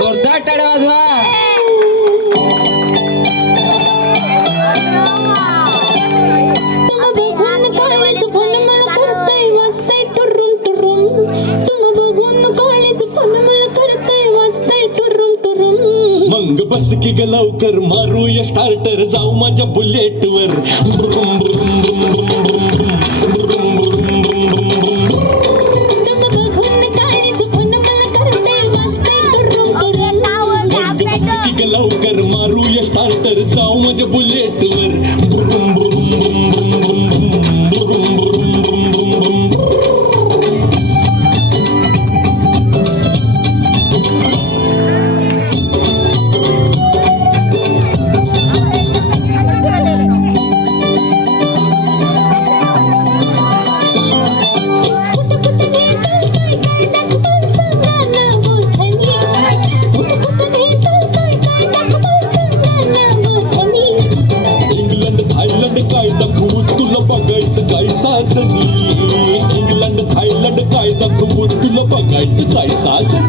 जोरदार टाळ्या वाजवा. मग बस की ग लवकर मारूया स्टार्टर जाऊ माझ्या बुलेट वर. लवकर मारूया स्टार्टर जाऊ माझ्या बुलेट वर. काय दाखवू तुला बघायचं काय साजनी. इंग्लंड थायलंड काय दाखवू तुला बघायचं काय साजनी.